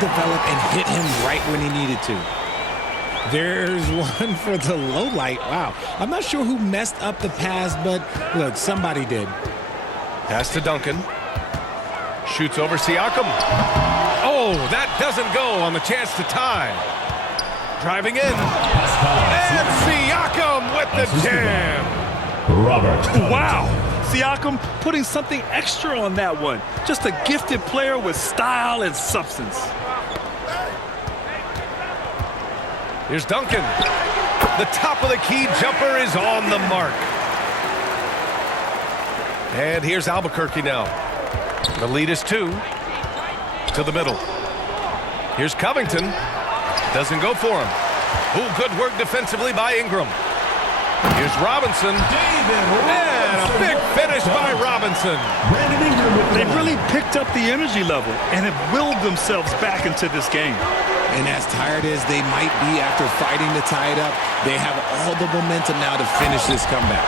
develop and hit him right when he needed to. There's one for the low light. Wow. I'm not sure who messed up the pass, but look, somebody did. Pass to Duncan. Shoots over Siakam. Oh, that doesn't go on the chance to tie. Driving in. And Siakam with the jam. Robert. Wow. Siakam putting something extra on that one. Just a gifted player with style and substance. Here's Duncan. The top of the key jumper is on the mark. And here's Albuquerque now. The lead is 2. To the middle. Here's Covington. Doesn't go for him. Oh, good work defensively by Ingram. Here's Robinson. And a big finish by Robinson. They really picked up the energy level and have willed themselves back into this game. And as tired as they might be after fighting to tie it up, they have all the momentum now to finish this comeback.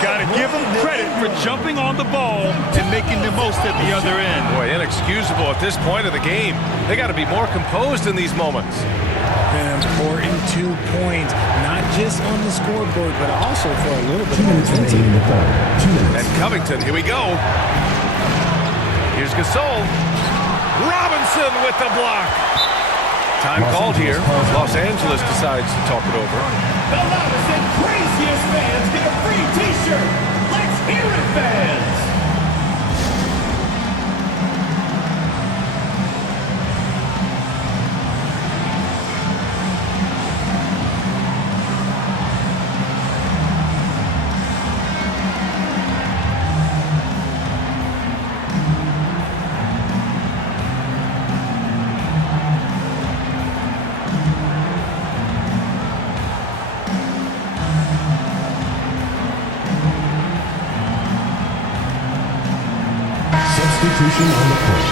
Got to give them credit for jumping on the ball and making the most at the other end. Boy, inexcusable at this point of the game. They got to be more composed in these moments. An important 2 points, not just on the scoreboard, but also for a little bit of intensity. And Covington, here we go. Here's Gasol. Robinson with the block. Time called here. Los Angeles decides to talk it over. The loudest and craziest fans get a free t-shirt. Let's hear it, fans. Substitution on the court.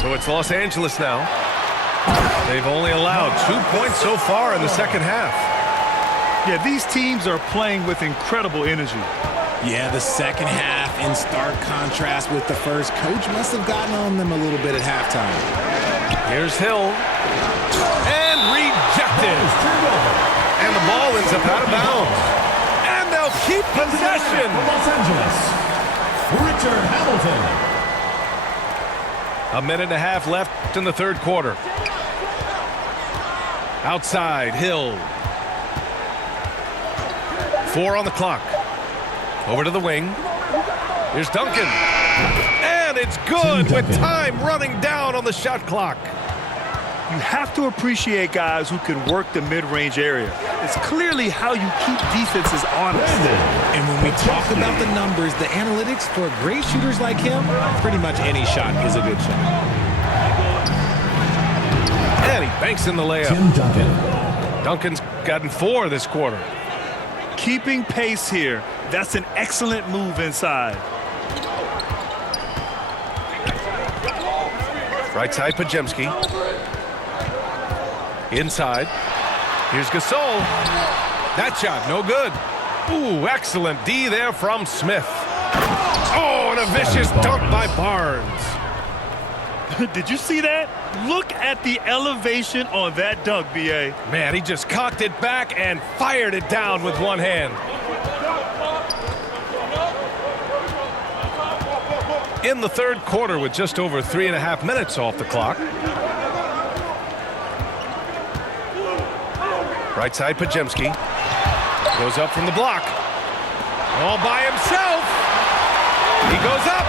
So it's Los Angeles now. They've only allowed 2 points so far in the second half. Yeah, these teams are playing with incredible energy. Yeah, the second half in stark contrast with the first. Coach must have gotten on them a little bit at halftime. Here's Hill. And rejected. And the ball ends up out of bounds. And they'll keep possession. Los Angeles, Richard Hamilton. A minute and a half left in the third quarter. Outside, Hill. 4 on the clock. Over to the wing. Here's Duncan. And it's good with time running down on the shot clock. You have to appreciate guys who can work the mid-range area. It's clearly how you keep defenses honest. And when we talk about the numbers, the analytics for great shooters like him, pretty much any shot is a good shot. And he banks in the layup. Tim Duncan. Duncan's gotten 4 this quarter. Keeping pace here. That's an excellent move inside. Right side, Pajemski. Inside. Here's Gasol. That shot, no good. Ooh, excellent D there from Smith. Oh, and a vicious dunk by Barnes. Did you see that? Look at the elevation on that dunk, B.A. Man, he just cocked it back and fired it down with one hand. In the third quarter with just over 3.5 minutes off the clock. Right side, Pajemski. Goes up from the block. All by himself. He goes up.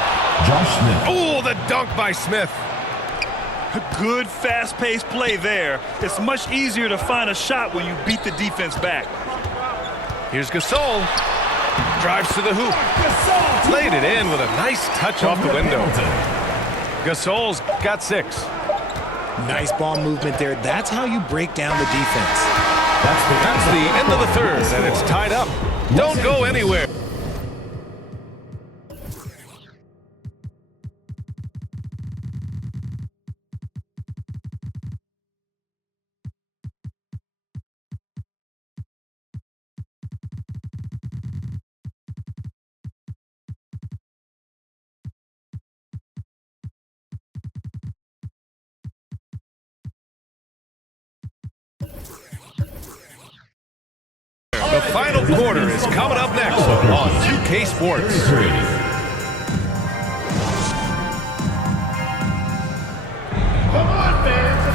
Josh Smith. Oh, the dunk by Smith. Good fast-paced play there. It's much easier to find a shot when you beat the defense back. Here's Gasol. Drives to the hoop. Laid it in with a nice touch off the window. Gasol's got 6. Nice ball movement there. That's how you break down the defense. That's the end of the third, and it's tied up. Don't go anywhere. The final quarter is coming up next on 2K Sports.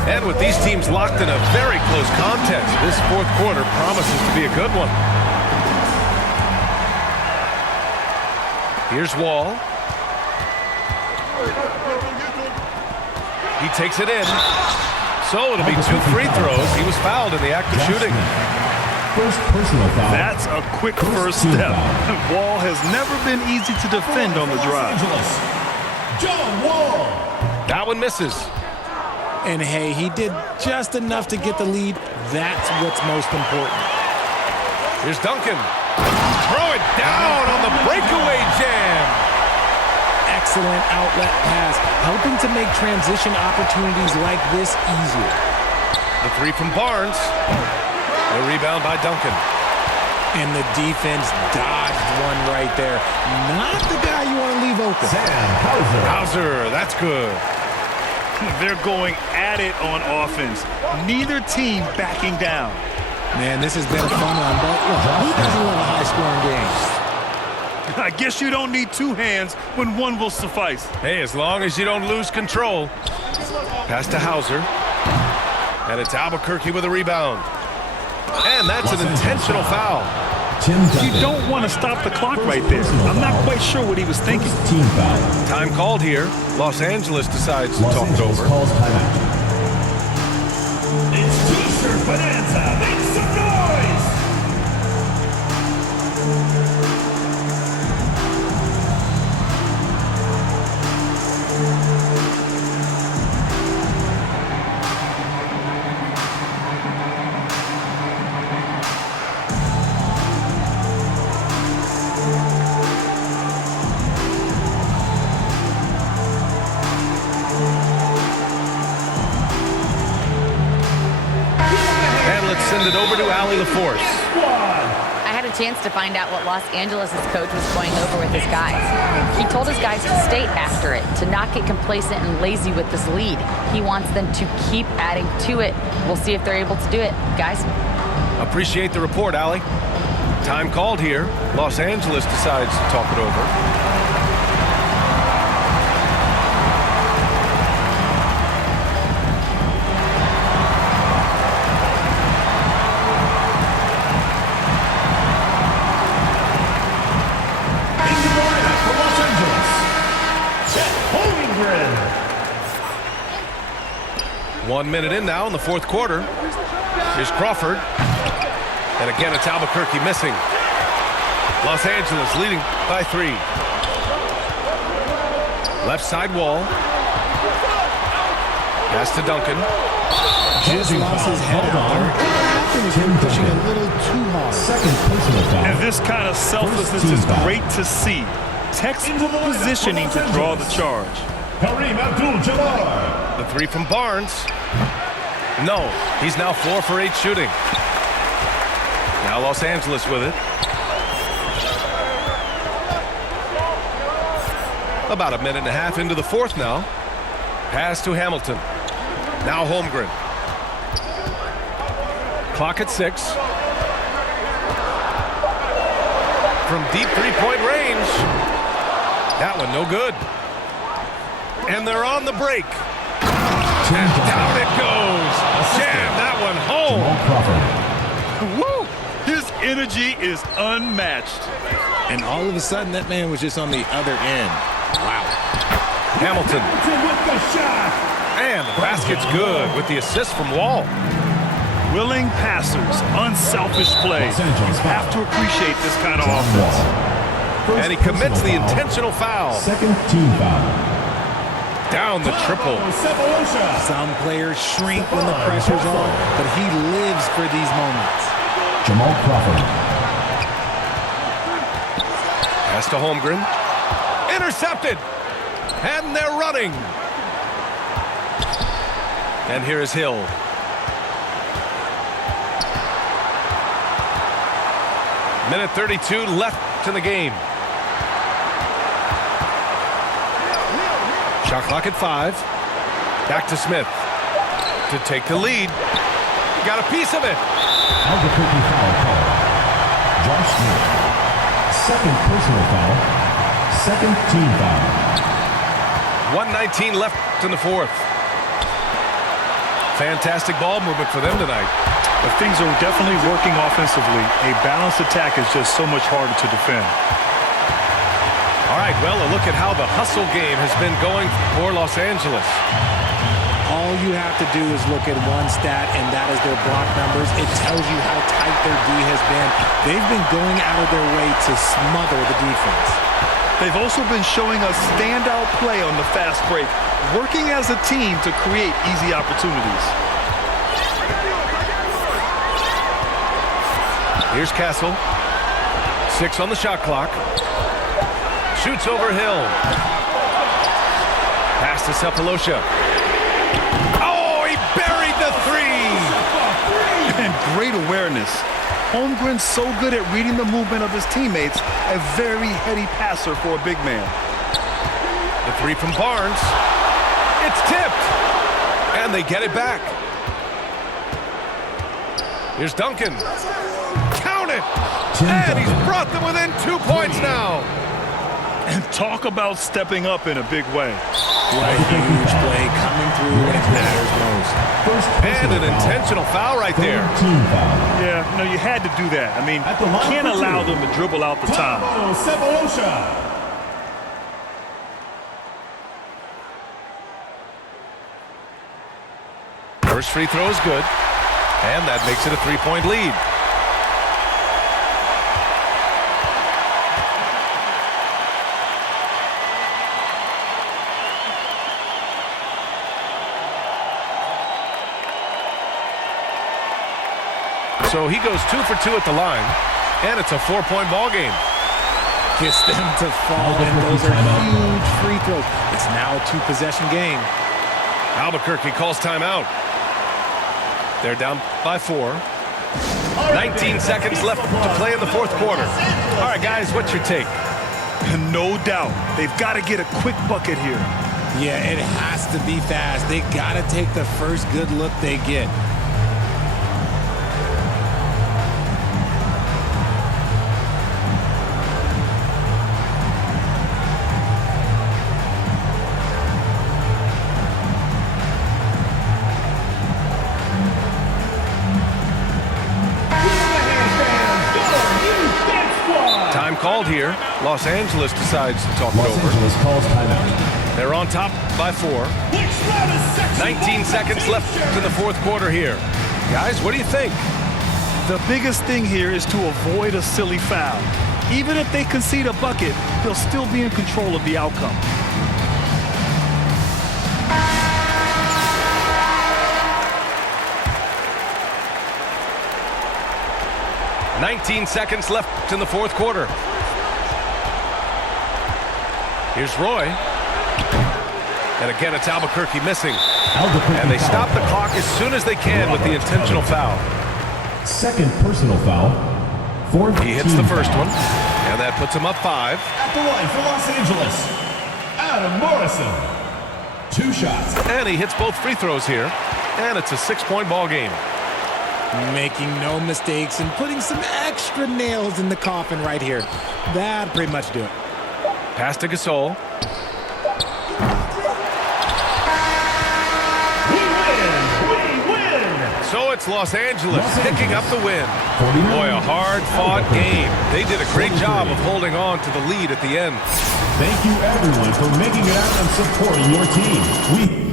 And with these teams locked in a very close contest, this fourth quarter promises to be a good one. Here's Wall. He takes it in. So it'll be 2 free throws. He was fouled in the act of shooting. First personal foul. That's a quick first step. Wall has never been easy to defend on the drive. John Wall. That one misses. And hey, he did just enough to get the lead. That's what's most important. Here's Duncan. Throw it down on the breakaway jam. Excellent outlet pass, helping to make transition opportunities like this easier. The 3 from Barnes. The rebound by Duncan. And the defense dodged one right there. Not the guy you want to leave open. Hauser, that's good. They're going at it on offense. Neither team backing down. Man, this has been a fun one, but look, who doesn't love a high-scoring game? I guess you don't need 2 hands when one will suffice. Hey, as long as you don't lose control. Pass to Hauser. And it's Albuquerque with a rebound. And that's an intentional foul. You don't want to stop the clock right there. I'm not quite sure what he was thinking. Team foul. Time called here. Los Angeles decides to Los talk it Angeles over. calls timeout. It's T-shirt bonanza. Make some noise. Send it over to Allie LaForce. I had a chance to find out what Los Angeles' coach was going over with his guys. He told his guys to stay after it, to not get complacent and lazy with this lead. He wants them to keep adding to it. We'll see if they're able to do it, guys. Appreciate the report, Allie. Time called here. Los Angeles decides to talk it over. For Los Angeles, Chet Holmgren. 1 minute in now in the fourth quarter. Here's Crawford. And again, it's Albuquerque missing. Los Angeles leading by 3. Left side Wall. Pass to Duncan. Just lost his head out there. Pushing a little too hard. Second personal foul. And this kind of selflessness is great to see. Textbook positioning to draw the charge. Kareem Abdul-Jabbar. The 3 from Barnes. No, he's now 4 for 8 shooting. Now Los Angeles with it. About a minute and a half into the fourth now. Pass to Hamilton. Now Holmgren. Clock at 6. From deep three-point range. That one no good. And they're on the break. And down it goes. Jam that one home. Woo! His energy is unmatched. And all of a sudden, that man was just on the other end. Wow. Hamilton. With the shot. And the basket's good with the assist from Wall. Willing passers, unselfish play. You have to appreciate this kind of offense. And he commits the intentional foul. Second team foul. Down the triple. Cephalosha. Some players shrink when the pressure's on, but he lives for these moments. Jamal Crawford. Pass to Holmgren. Intercepted. And they're running. And here is Hill. Minute 32 left in the game. Shot clock at 5. Back to Smith to take the lead. Got a piece of it. Albuquerque foul call. Josh Smith. Second personal foul. Second team foul. 1:19 left in the fourth. Fantastic ball movement for them tonight. But things are definitely working offensively. A balanced attack is just so much harder to defend. All right, well, a look at how the hustle game has been going for Los Angeles. All you have to do is look at one stat, and that is their block numbers. It tells you how tight their D has been. They've been going out of their way to smother the defense. They've also been showing a standout play on the fast break, working as a team to create easy opportunities. Here's Castle. 6 on the shot clock. Shoots over Hill. Pass to Cephalosha. Oh, he buried the three! And great awareness. Holmgren's so good at reading the movement of his teammates, a very heady passer for a big man. The three from Barnes. It's tipped. And they get it back. Here's Duncan. Count it! And he's brought them within 2 points now. And talk about stepping up in a big way. What a huge play coming through when it matters most. And an intentional foul right there. Team foul. Yeah, you had to do that. I mean, you can't allow them to dribble out the time. First free throw is good. And that makes it a 3-point lead. So he goes 2 for 2 at the line, and it's a 4-point ball game. Gets them to fall, and those are huge free throws. It's now a 2-possession game. Albuquerque calls timeout. They're down by 4. 19 seconds left to play in the fourth quarter. All right, guys, what's your take? No doubt. They've got to get a quick bucket here. Yeah, it has to be fast. They got to take the first good look they get. Called here. Los Angeles decides to talk it over. Los Angeles calls timeout. They're on top by 4. 19 seconds left in the fourth quarter here. Guys, what do you think? The biggest thing here is to avoid a silly foul. Even if they concede a bucket, they'll still be in control of the outcome. "19 seconds left in the fourth quarter. Here's Roy. And again, it's Albuquerque missing. And they stop the clock as soon as they can with the intentional foul. Second personal foul. Fourth He hits the first foul. one, and that puts him up 5. At the line for Los Angeles, Adam Morrison. 2 shots. And he hits both free throws here, and it's a 6-point ball game. Making no mistakes and putting some extra nails in the coffin right here. That'd pretty much do it. Pass to Gasol. We win! So it's Los Angeles picking up the win. 49. Boy, a hard-fought game. They did a great job of holding on to the lead at the end. Thank you everyone for making it out and supporting your team. We